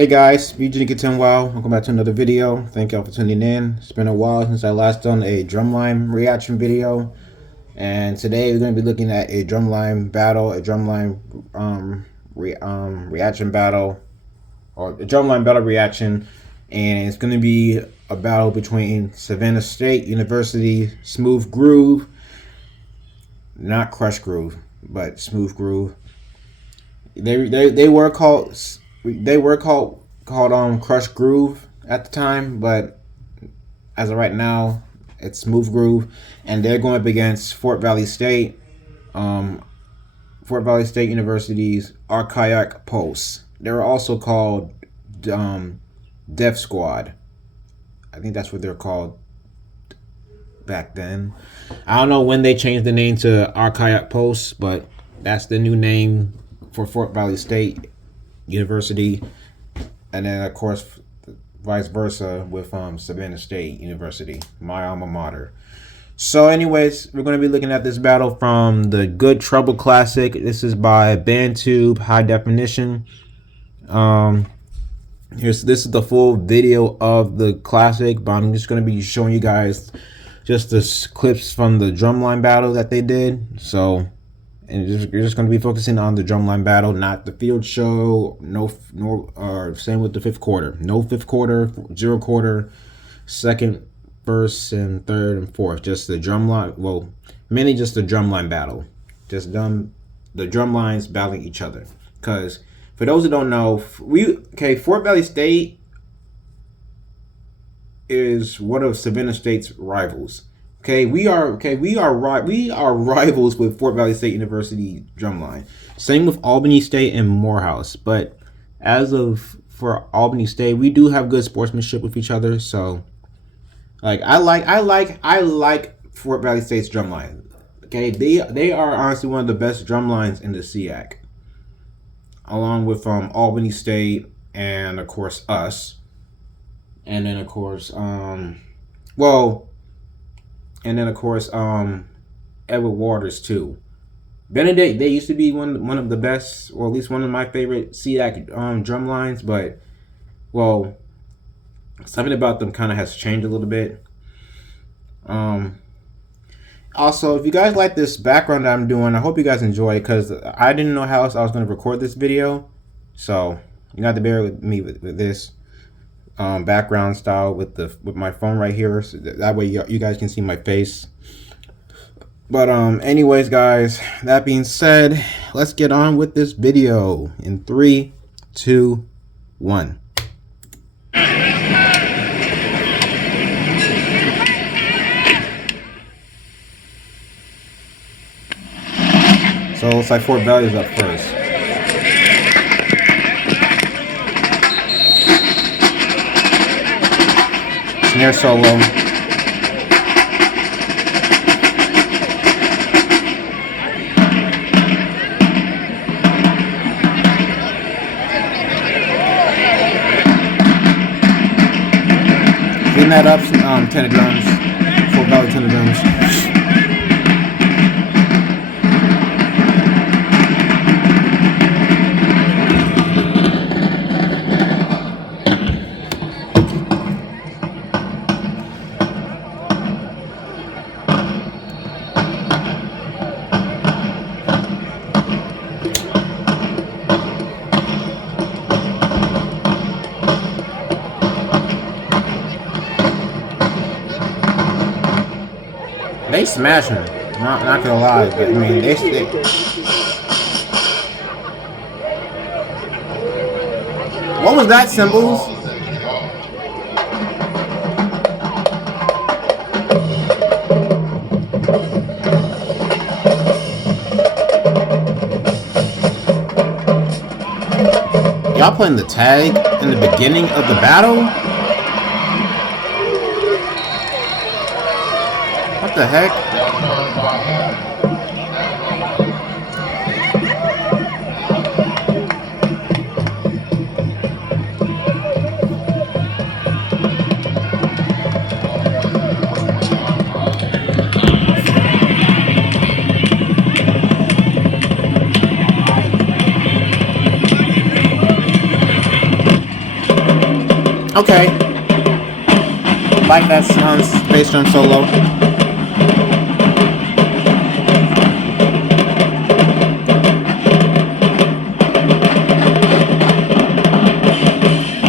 Hey guys, BG10Wow. Welcome back to another video. Thank y'all for tuning in. It's been a while since I last done a drumline reaction video, and today we're going to be looking at a drumline battle, a drumline reaction battle, or a drumline battle reaction, and it's going to be a battle between Savannah State University Smoove Groove, not Crush Groove, but Smoove Groove. They were called Crush Groove at the time, but as of right now, it's Smoove Groove, and they're going up against Fort Valley State University's Archaic Pulse. They were also called Death Squad. I think that's what they're called back then. I don't know when they changed the name to Archaic Pulse, but that's the new name for Fort Valley State University, and then of course vice versa with Savannah State University, my alma mater. So anyways, we're going to be looking at this battle from the Good Trouble Classic. This is by BandTube High Definition. This is the full video of the classic, but I'm just going to be showing you guys just the clips from the drumline battle that they did. So you're just going to be focusing on the drumline battle, not the field show. Same with the fifth quarter. No fifth quarter, zero quarter, second, first, and third, and fourth. Just the drumline. Well, mainly just the drumline battle. Just the drumlines battling each other. Because for those who don't know, Fort Valley State is one of Savannah State's rivals. We are rivals with Fort Valley State University drumline. Same with Albany State and Morehouse. But for Albany State, we do have good sportsmanship with each other. So, I like Fort Valley State's drumline. They are honestly one of the best drumlines in the SEAC, along with Albany State and of course us, and then of course Edward Waters too. Benedict, they used to be one of the best, or at least one of my favorite SEAC drum lines, but well, something about them kind of has changed a little bit. Also, if you guys like this background that I'm doing, I hope you guys enjoy it, because I didn't know how else I was going to record this video, so you have to bear with me with this background style with my phone right here, so that way you guys can see my face. But anyways guys, that being said, let's get on with this video in 3, 2, 1. So it looks like Fort Valley is up first. Snare solo. Clean that up, tenor drums, Fort Valley tenor drums. They smashing, not gonna lie, but I mean they what was that, Symbols? Y'all playing the tag in the beginning of the battle? What the heck? Okay. Like that bass drum solo.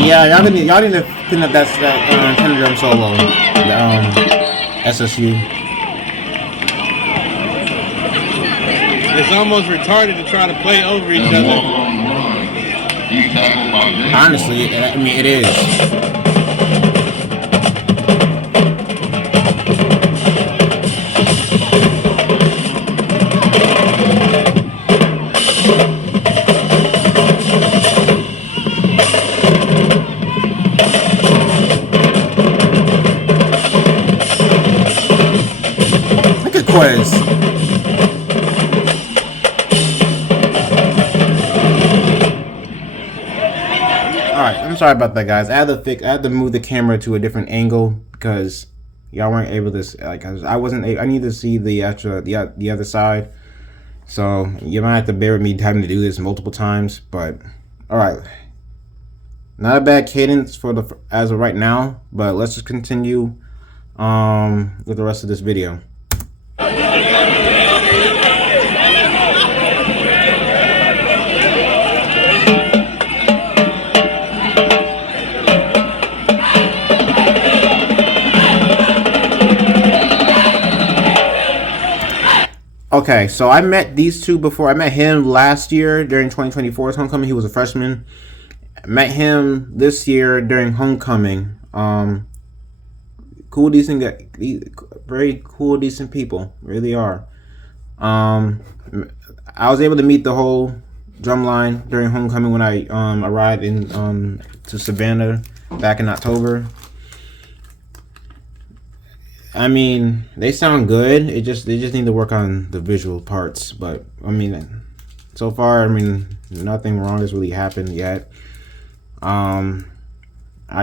Yeah, y'all need to clean up that tenor drum solo. The SSU. It's almost retarded to try to play over each other. Honestly, I mean, it is. Look at Quez. Alright, I'm sorry about that, guys. I had to move the camera to a different angle because y'all weren't able to, like, I need to see the other side. So you might have to bear with me having to do this multiple times, but alright. Not a bad cadence as of right now, but let's just continue with the rest of this video. Okay, so I met these two before. I met him last year during 2024's homecoming. He was a freshman. I met him this year during homecoming. Cool, decent, very cool, decent people. Really are. I was able to meet the whole Drumline during homecoming when I arrived in to Savannah back in October. I mean, they sound good. They just need to work on the visual parts. But I mean, so far, I mean, nothing wrong has really happened yet. I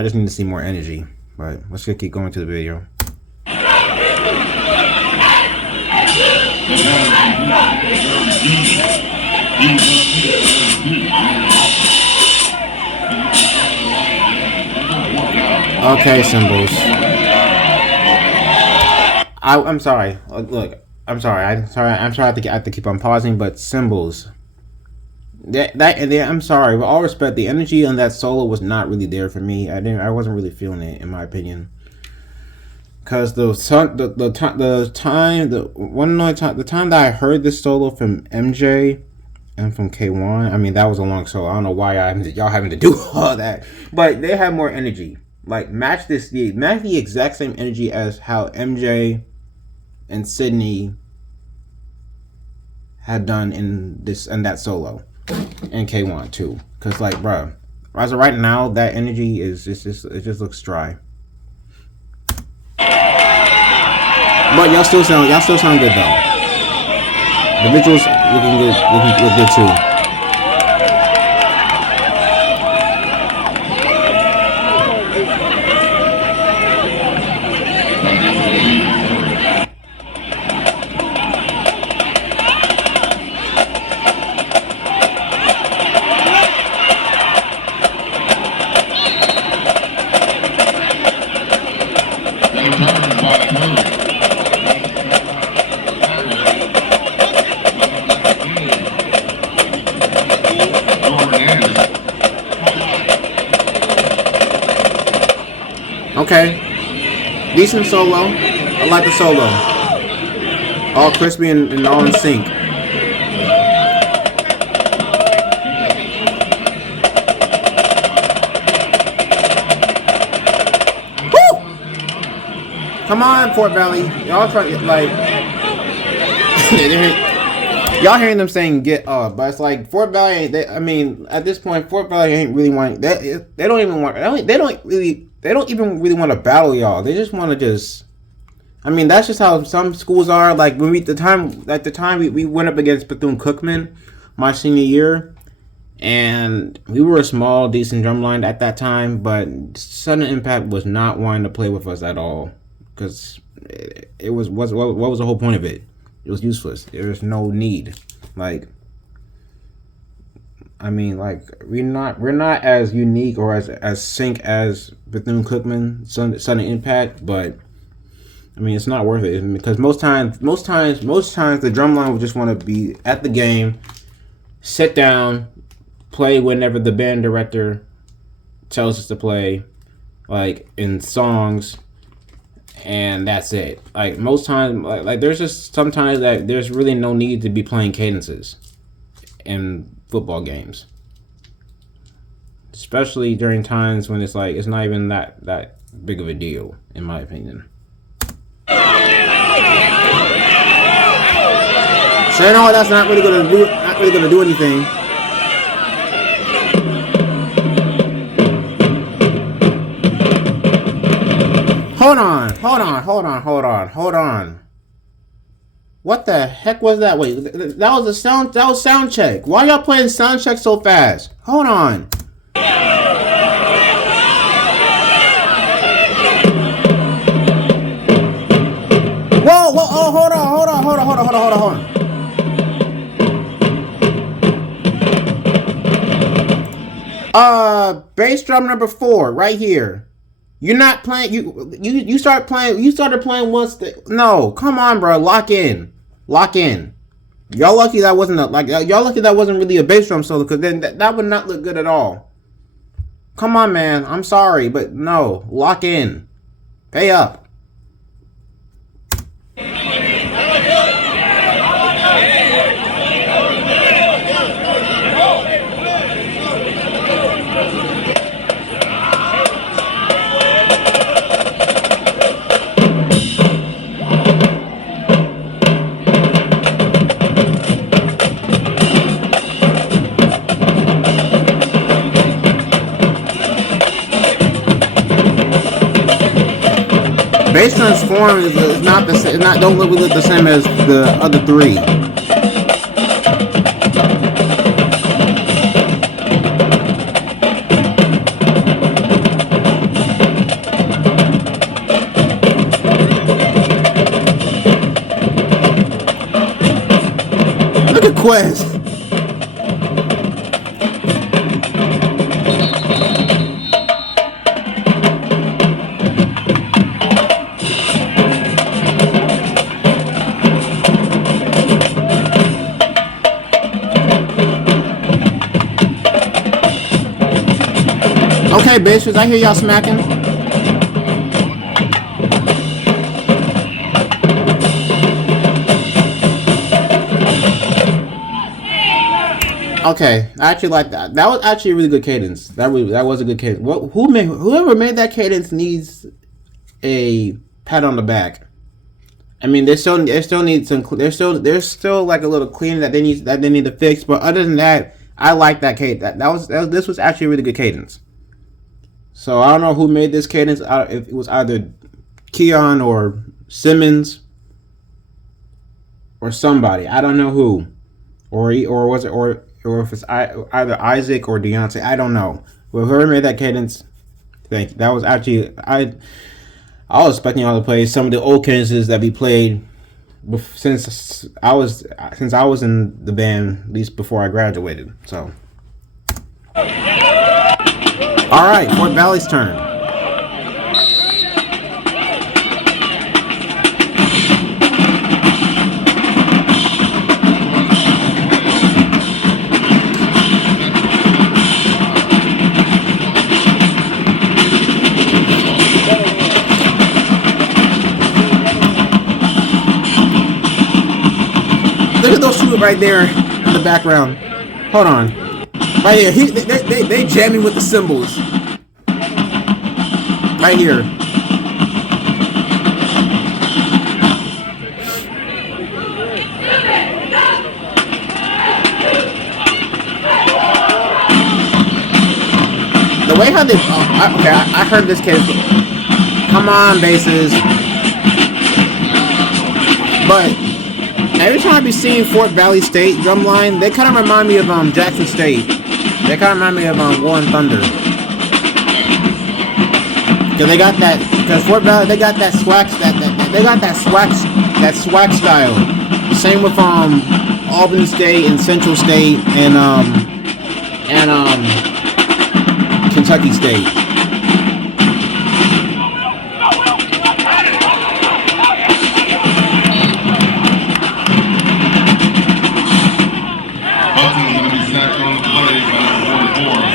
just need to see more energy. But let's just keep going to the video. Okay, Cymbals. I'm sorry. Look, I'm sorry. I'm sorry. I have to keep on pausing. But Cymbals. I'm sorry. With all respect, the energy on that solo was not really there for me. I wasn't really feeling it, in my opinion. Cause the time that I heard this solo from MJ and from K1, I mean, that was a long solo. I don't know why y'all having to do all that, but they have more energy. Like match the exact same energy as how MJ and Sydney had done in that solo, and K1 too. Cause like, bro, as of right now, that energy it just looks dry. But y'all still sound good though. The visuals look good too. Okay, decent solo. I like the solo. All crispy and all in sync. Woo! Come on, Fort Valley. Y'all try like y'all hearing them saying "get up," but it's like Fort Valley. I mean, at this point, Fort Valley ain't really want that. They don't even want. They don't even really want to battle y'all. They just want to just. I mean, that's just how some schools are. Like when we went up against Bethune-Cookman my senior year, and we were a small, decent drumline at that time. But Sudden Impact was not wanting to play with us at all because it was what was the whole point of it? It was useless. There was no need. Like I mean, like we're not as unique or as sync as Bethune Cookman, Sudden Impact, but I mean, it's not worth it because most times, the Drumline will just want to be at the game, sit down, play whenever the band director tells us to play, like in songs, and that's it. Like most times, like there's just sometimes that there's really no need to be playing cadences in football games, especially during times when it's like it's not even that big of a deal, in my opinion. So you know what? That's not really gonna do anything. Hold on. What the heck was that? Wait, that was sound check. Why y'all playing sound check so fast? Hold on. Whoa, oh, hold on. Bass drum number 4, right here. You're not playing. You started playing. You started playing once. No, come on, bro. Lock in. Y'all lucky that wasn't really a bass drum solo, because then that would not look good at all. Come on, man. I'm sorry, but no. Lock in. Pay up. Bass transform is not the same. Don't look the same as the other 3. Look at Quest. Okay, bitches, I hear y'all smacking. Okay, I actually like that. That was actually a really good cadence. That was a good cadence. Whoever made that cadence needs a pat on the back. I mean, they still need some. There's still like a little cleaning that they need to fix. But other than that, I like that cadence. This was actually a really good cadence. So I don't know who made this cadence. If it was either Keon or Simmons or somebody. I don't know who, or was it or if it's either Isaac or Deontay. I don't know. But whoever made that cadence, thank you. That was actually I was expecting y'all to play some of the old cadences that we played since I was in the band, at least before I graduated. So. All right, Fort Valley's turn. Look at those 2 right there in the background. Hold on. Right here, they jamming with the cymbals. Right here. The way how they... I heard this kid. Come on, basses. But every time I be seeing Fort Valley State Drumline, they kind of remind me of Jackson State. They kind of remind me of War and Thunder. Cause they got that. Cause Fort Valley, they got that swag. They got that swag style. Same with Albany State and Central State and and Kentucky State. Hudson's going to be sacked on the play by number 44.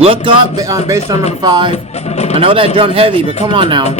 Look up on base drum number 5. I know that drum heavy, but come on now.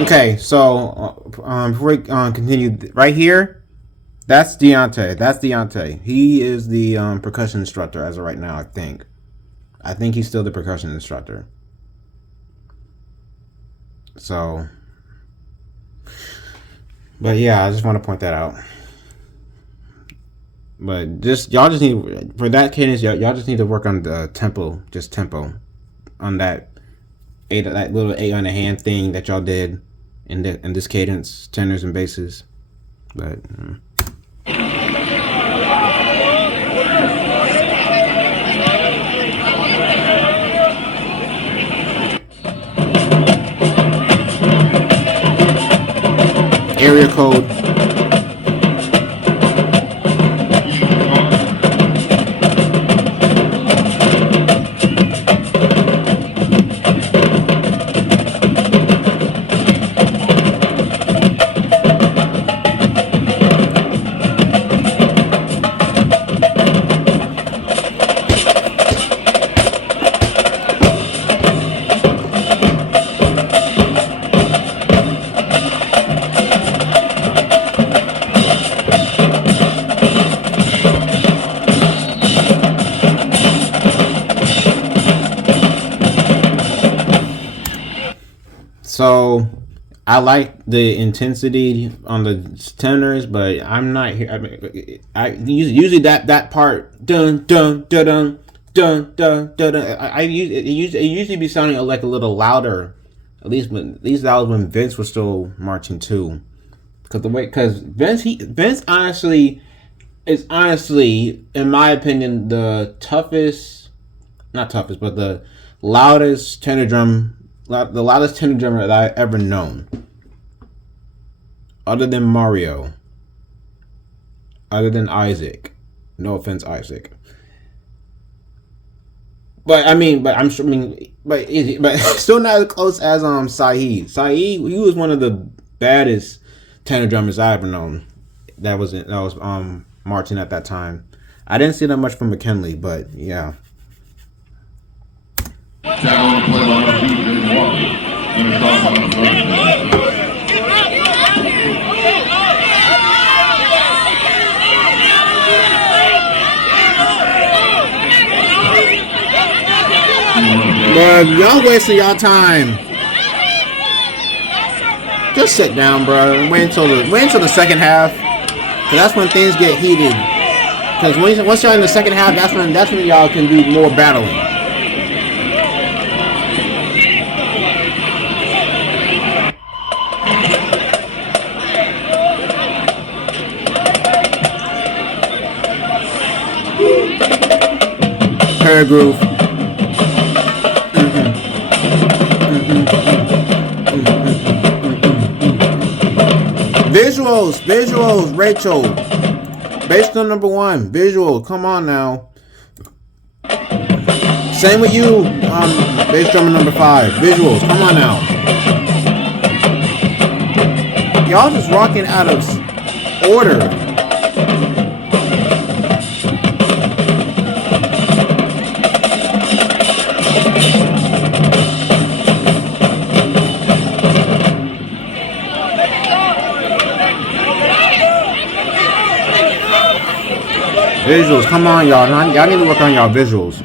Okay, so before we continue, right here, that's Deontay. He is the percussion instructor as of right now. I think he's still the percussion instructor. So, but yeah, I just want to point that out. But y'all just need, for that cadence, y'all just need to work on the tempo, on that little 8 on the hand thing that y'all did in this cadence, tenors and basses. But area code. So I like the intensity on the tenors, but I'm not here. I usually that part dun dun dun dun dun dun dun. It usually be sounding like a little louder. At least that was when Vince was still marching too. Because Vince honestly is in my opinion the loudest tenor drum. The loudest tenor drummer that I've ever known, other than Mario, other than Isaac. No offense, Isaac. But still not as close as Saeed. Saeed, he was one of the baddest tenor drummers I ever known. That was marching at that time. I didn't see that much from McKinley, but yeah. Bro, y'all wasting y'all time. Just sit down, bro. Wait until the second half, cause that's when things get heated. Cause once y'all in the second half, that's when y'all can do more battling. Groove. Visuals, Rachel. Bass drum number 1, visual. Come on now. Same with you, bass drummer number 5. Visuals, come on now. Y'all just rocking out of order. Visuals, come on, y'all. Y'all need to work on y'all visuals.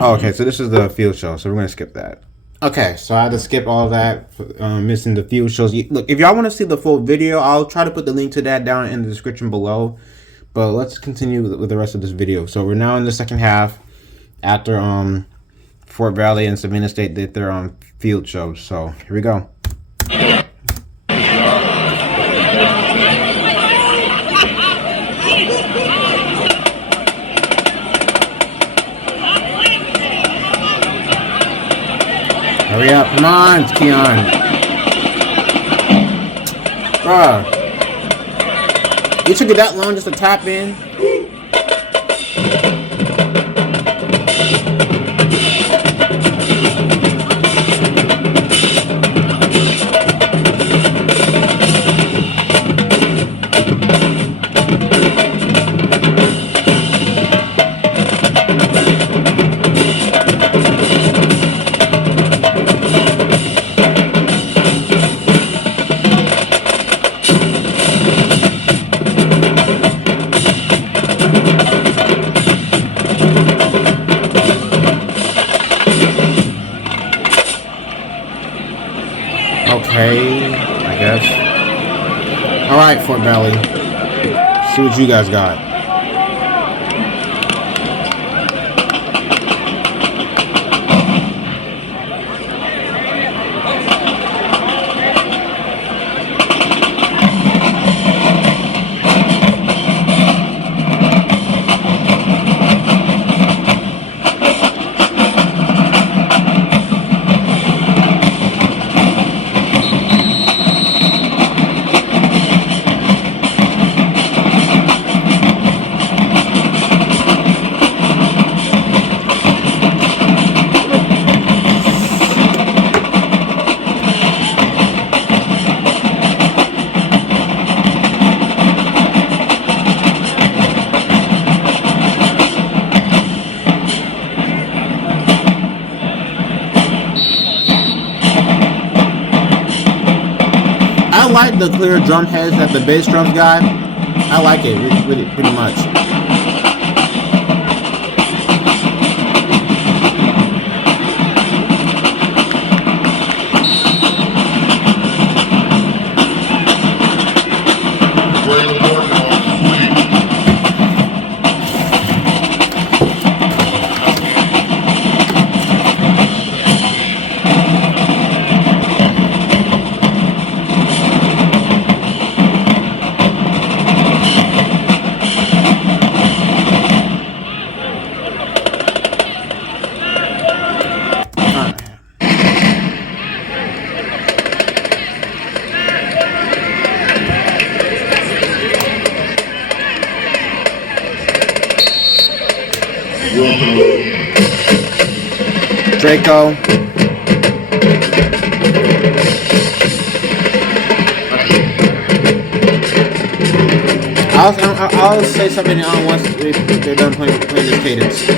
Oh, okay, so this is the field show, so we're gonna skip that. Okay, so I had to skip all that, missing the field shows. Look, if y'all want to see the full video, I'll try to put the link to that down in the description below. But let's continue with the rest of this video. So we're now in the second half after Fort Valley and Savannah State did their field shows. So here we go. Hurry up, come on, Keon. Bruh. You took it that long just to tap in? Okay, I guess. Alright, Fort Valley. See what you guys got. I like the clear drum heads that the bass drums got. I like it pretty much. Draco. I'll say something on once they're done playing this cadence.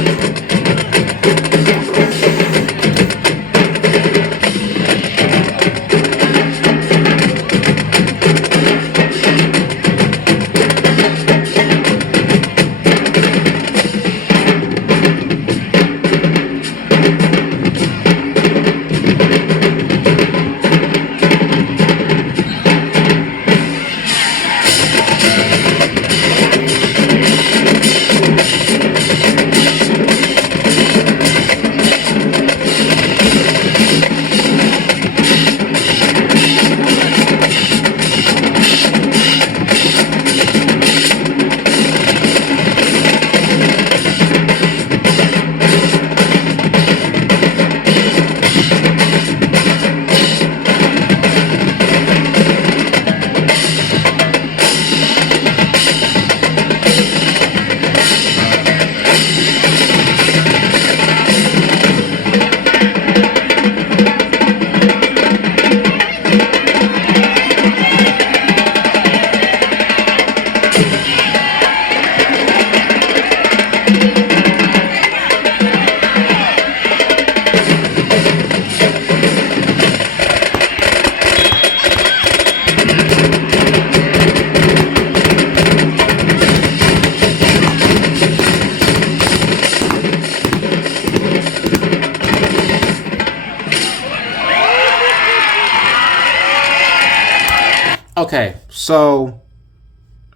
So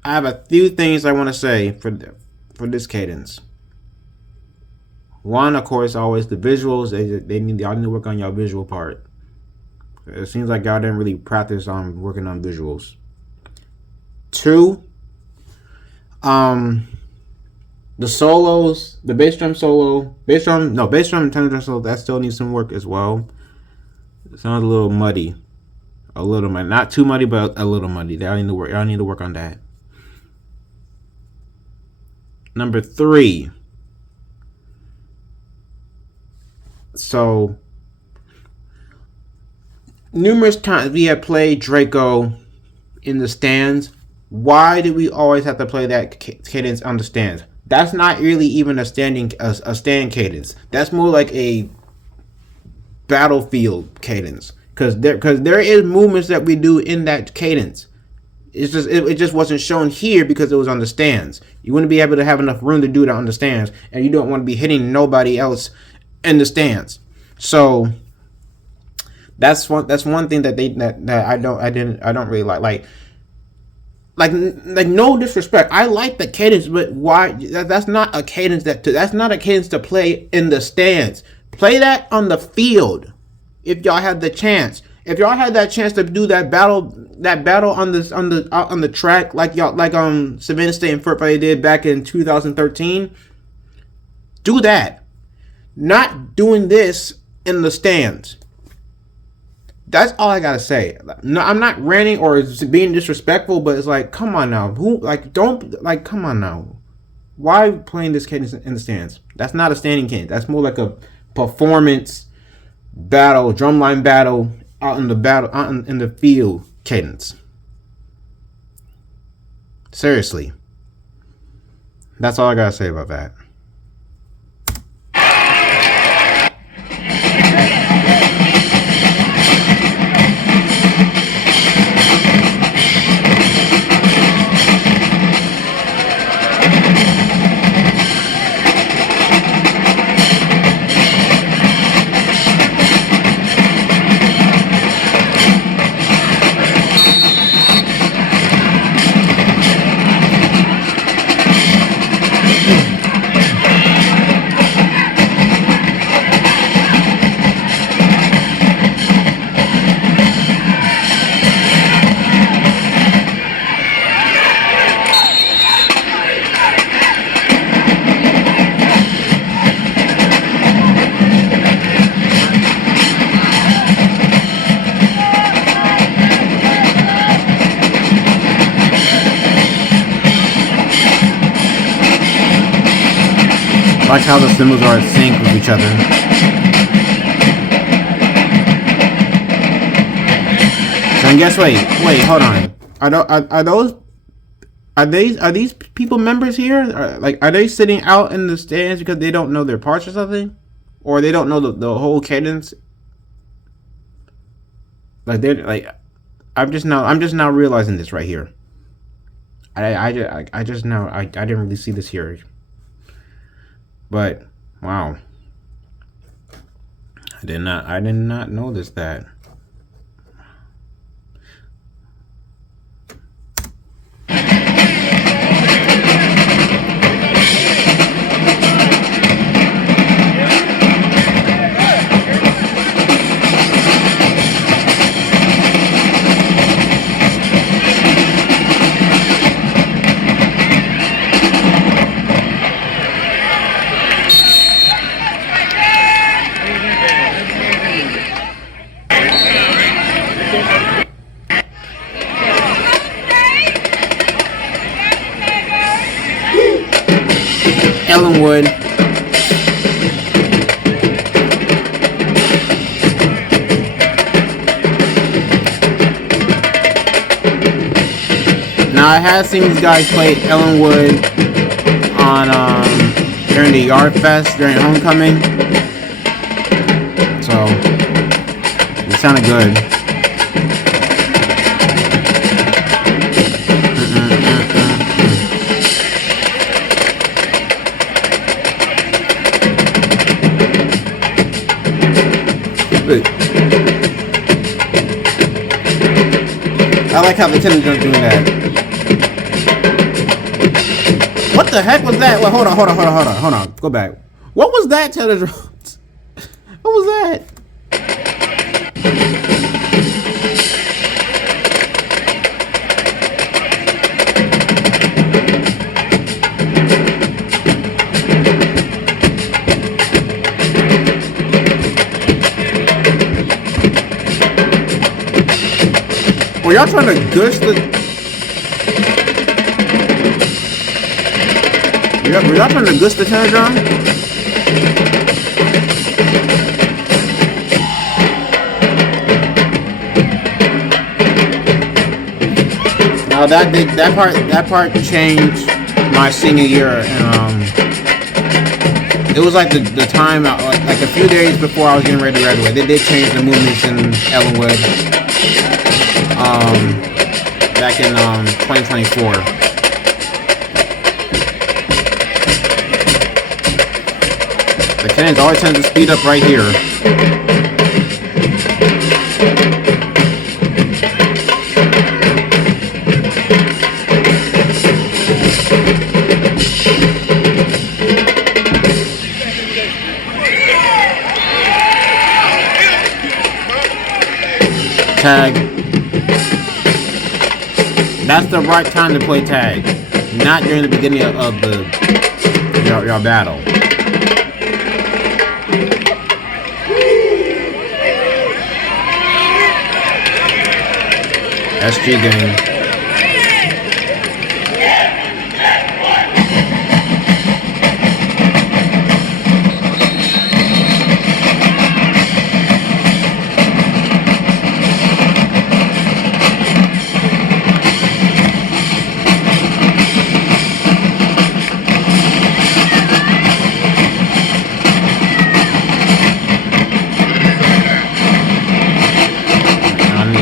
I have a few things I want to say for this cadence. One, of course, always the visuals. Y'all need to work on your visual part. It seems like y'all didn't really practice on working on visuals. Two, the solos, the bass drum solo, bass drum and tenor drum solo, that still needs some work as well. It sounds a little muddy. Not too muddy, but a little muddy. Y'all need to work on that. Number 3. So numerous times we have played Draco in the stands. Why do we always have to play that cadence on the stands? That's not really even a stand cadence. That's more like a battlefield cadence. Because there is movements that we do in that cadence. It just wasn't shown here because it was on the stands. You wouldn't be able to have enough room to do that on the stands, and you don't want to be hitting nobody else in the stands. So that's one thing that I don't really like. Like no disrespect, I like the cadence, but why? That's not a cadence to play in the stands. Play that on the field. If y'all had the chance, if y'all had that chance to do that battle on the track like Savannah State and Fort Valley did back in 2013, do that. Not doing this in the stands. That's all I gotta say. No, I'm not ranting or being disrespectful, but it's like, come on now. Come on now. Why playing this cadence in the stands? That's not a standing cadence. That's more like a performance battle, drumline battle out in the field cadence. Seriously. That's all I gotta say about that. Like how the cymbals are in sync with each other. So I guess wait, hold on. Are these people members here? Are they sitting out in the stands because they don't know their parts or something, or they don't know the whole cadence? I'm just now realizing this right here. I didn't really see this here. But wow, I did not notice that. Ellenwood. Now I have seen these guys play Ellenwood on during the Yard Fest during homecoming, so it sounded good. like how the Tender's doing that. What the heck was that? Wait, hold on. Go back. What was that, Tender? What was that? Were y'all trying to gush the... Were y'all trying to gush the tenor drum? Now that part changed my senior year, and it was like the time like a few days before I was getting ready to graduate. They did change the movements in Ellenwood. Back in 2024. The cannons always tend to speed up right here. Tag. That's the right time to play tag, not during the beginning of your battle. SG game.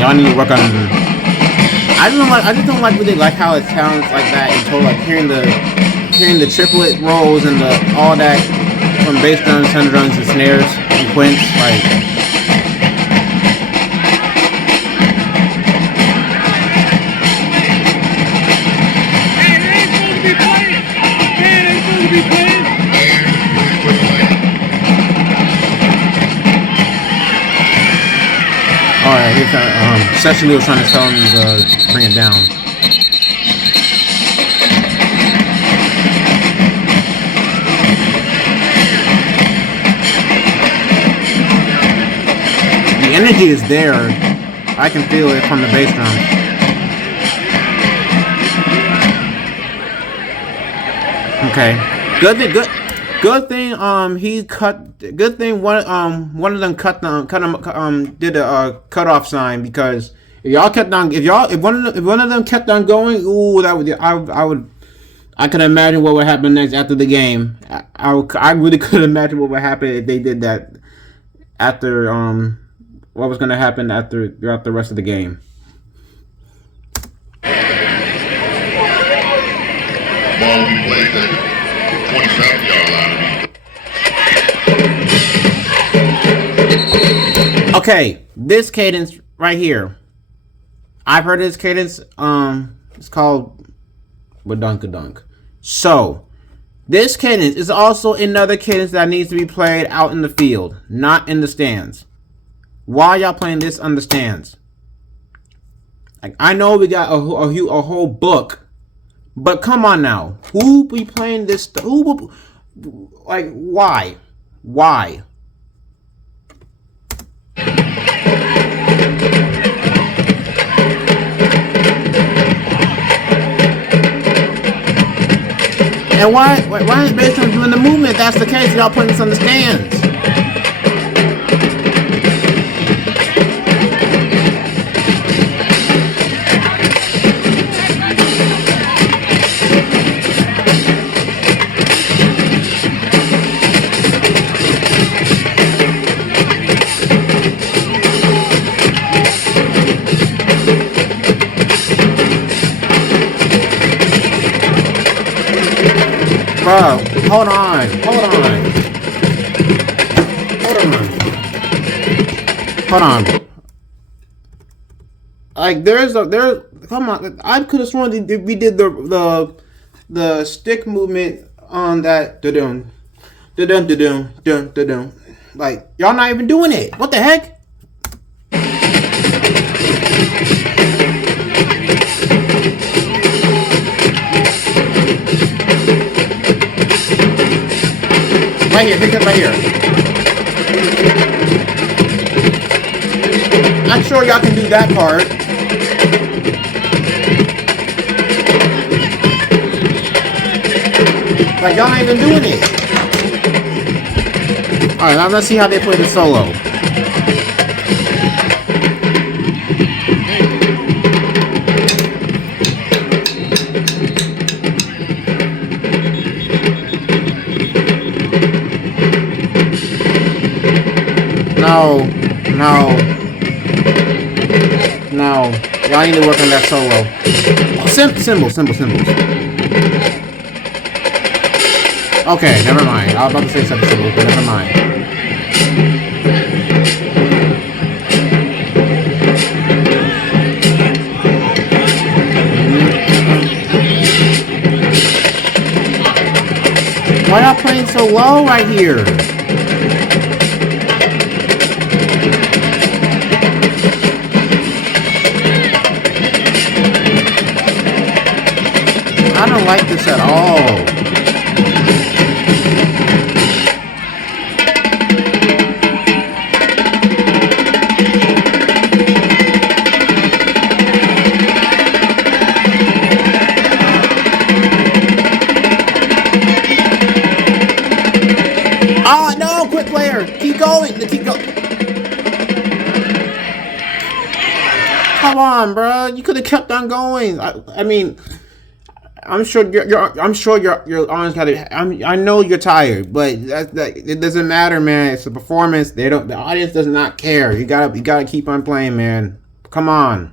I need to work on. I just don't really like how it sounds like that until like hearing the triplet rolls and all that from bass drums, tenor drums, and snares and quints. Like, Man, it ain't supposed to be playing. Man, it ain't supposed to be playing. alright, he's SSU was trying to tell him to bring it down. The energy is there. I can feel it from the bass drum. Okay. Good thing. He cut. Good thing. One of them did a cutoff sign, because if y'all kept on, if one of them kept on going, ooh, that would I could imagine what would happen next after the game. I really could imagine what would happen if they did that after what was going to happen throughout the rest of the game. Ball will be placed at 27-yard line. Okay, this cadence right here. I've heard this cadence. It's called Badunkadunk. So, this cadence is also another cadence that needs to be played out in the field, not in the stands. Why y'all playing this on the stands? Like, I know we got a whole book, but come on now, who be playing this? Like, why? Why? And why is bass drum doing the movement? If that's the case, y'all putting this on the stands. Bro, hold on. Like, there's Come on, I could have sworn we did the stick movement on that. Dun dun dun dun dun dun dun. Like y'all not even doing it. What the heck? Right here, pick up right here. I'm sure y'all can do that part. Like y'all not even doing it. Alright, now let's see how they play the solo. No. Y'all need to work on that solo. Oh, cymbals. Okay, never mind. I was about to say something simple, but never mind. Why y'all playing so low right here? I don't like this at all. Oh no, quit player. Keep going. Come on, bro. You could have kept on going. I mean, I'm sure your arms got it. I know you're tired, but it doesn't matter, man. It's a performance. The audience does not care. You gotta keep on playing, man. Come on.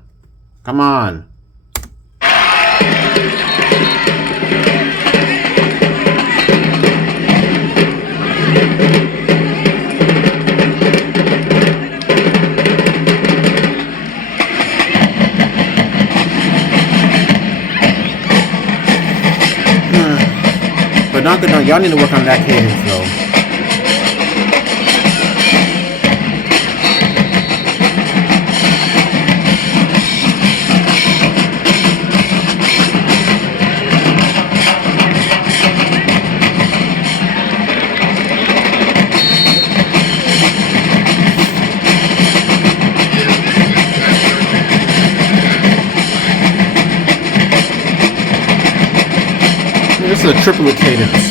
But y'all need to work on that cadence, though. This is a triplet cadence.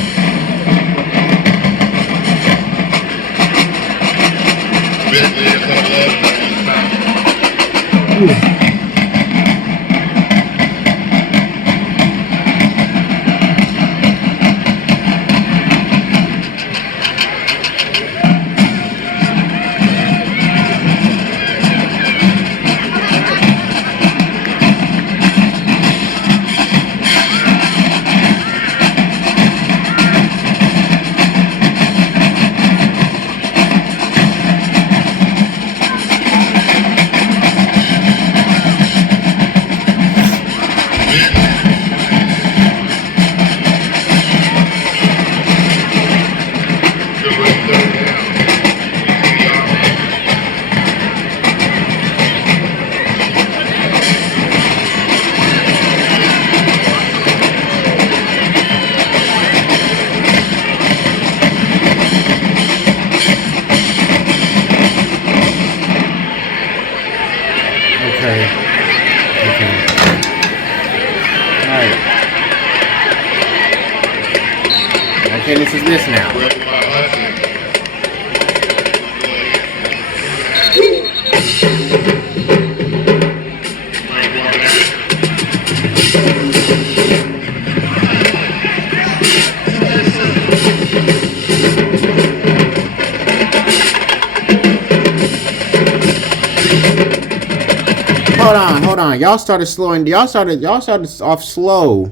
Okay, this is this now. Hold on. Y'all started slowing. Y'all started off slow.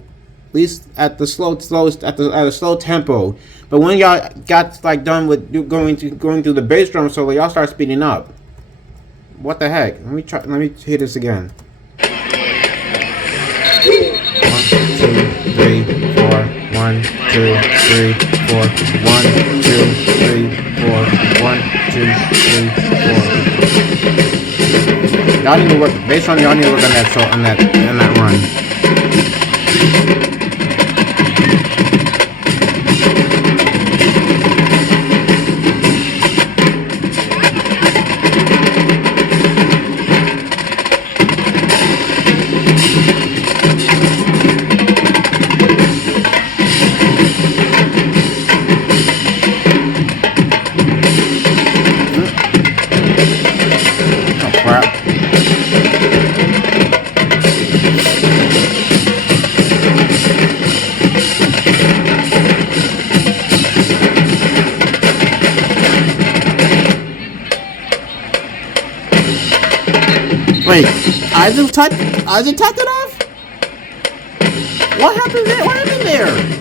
At least at the slow at a slow tempo. But when y'all got like done with going through the bass drum solo, y'all start speeding up. What the heck? Let me hit this again. 1, 2, 3, 4. 1, 2, 3, 4. 1, 2, 3, 4. Y'all need to work. Based on y'all need to work on that. So on that run. Oh crap. Wait, I just tapped it off? What happened there? What happened there?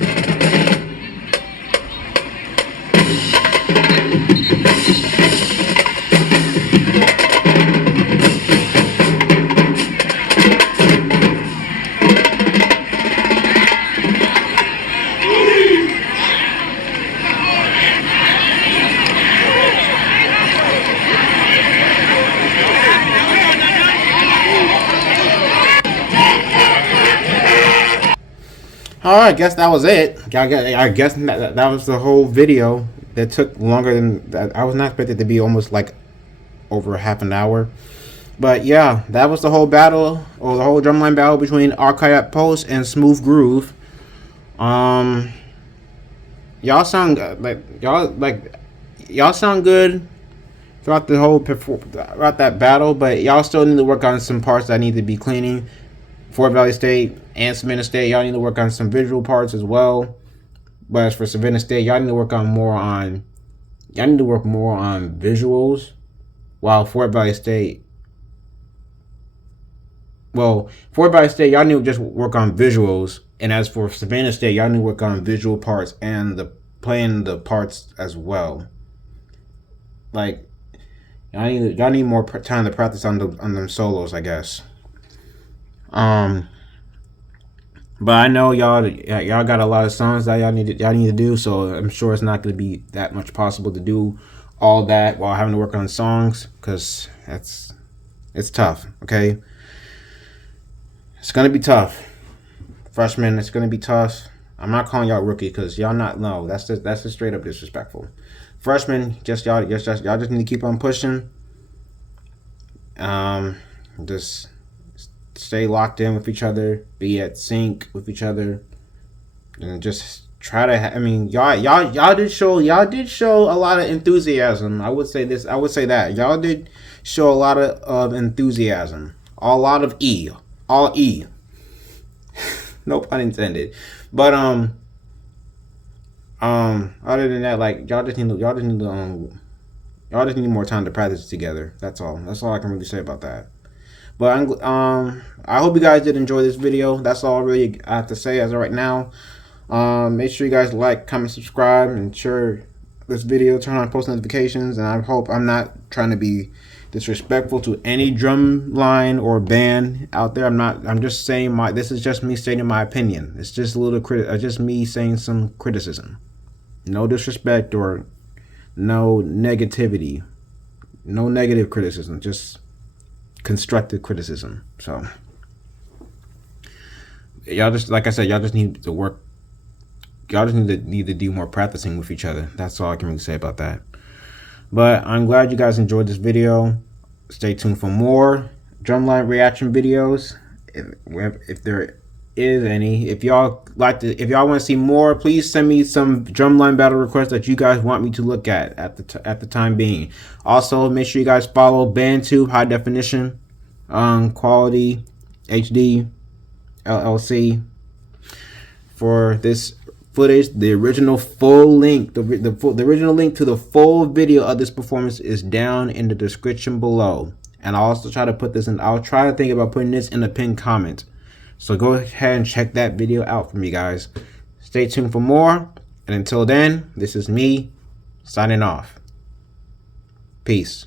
Alright, I guess that was it. I guess that was the whole video. That took longer than that. I was not expected to be almost like over half an hour. But yeah, that was the whole battle, or the whole drumline battle between Archaic Pulse and Smoove Groove. Y'all sound y'all sound good throughout the whole throughout that battle, but y'all still need to work on some parts that need to be cleaning. Fort Valley State and Savannah State, y'all need to work on some visual parts as well. But as for Savannah State, y'all need to work more on visuals, while Fort Valley State, y'all need to just work on visuals. And as for Savannah State, y'all need to work on visual parts and playing the parts as well. Like, y'all need more time to practice on them solos, I guess. But I know y'all got a lot of songs that y'all need to do, so I'm sure it's not going to be that much possible to do all that while having to work on songs, because it's tough. Okay, it's gonna be tough, freshmen. It's gonna be tough. I'm not calling y'all rookie because y'all not. No, that's just straight up disrespectful. Freshmen, y'all just need to keep on pushing. Just stay locked in with each other, be at sync with each other, and just try to. I mean, y'all did show a lot of enthusiasm. I would say that y'all did show a lot of enthusiasm, a lot of all E. No pun intended. But other than that, like y'all just need more time to practice together. That's all I can really say about that. But I hope you guys did enjoy this video. That's all really I have to say as of right now. Make sure you guys like, comment, subscribe, and share this video. Turn on post notifications. And I hope I'm not trying to be disrespectful to any drum line or band out there. I'm just saying this is just me stating my opinion. It's just just me saying some criticism. No disrespect or no negativity. No negative criticism. Just constructive criticism. So y'all just, like I said, y'all just need to work. Y'all just need to do more practicing with each other. That's all I can really say about that. But I'm glad you guys enjoyed this video. Stay tuned for more drumline reaction videos, if there is any. If y'all want to see more, please send me some drumline battle requests that you guys want me to look at the time being. Also, make sure you guys follow BandTube High Definition Quality HD LLC for this footage. The original full link, the original link to the full video of this performance is down in the description below. And I'll also try to put this in. I'll try to think about putting this in a pinned comment. So go ahead and check that video out for me, guys. Stay tuned for more. And until then, this is me signing off. Peace.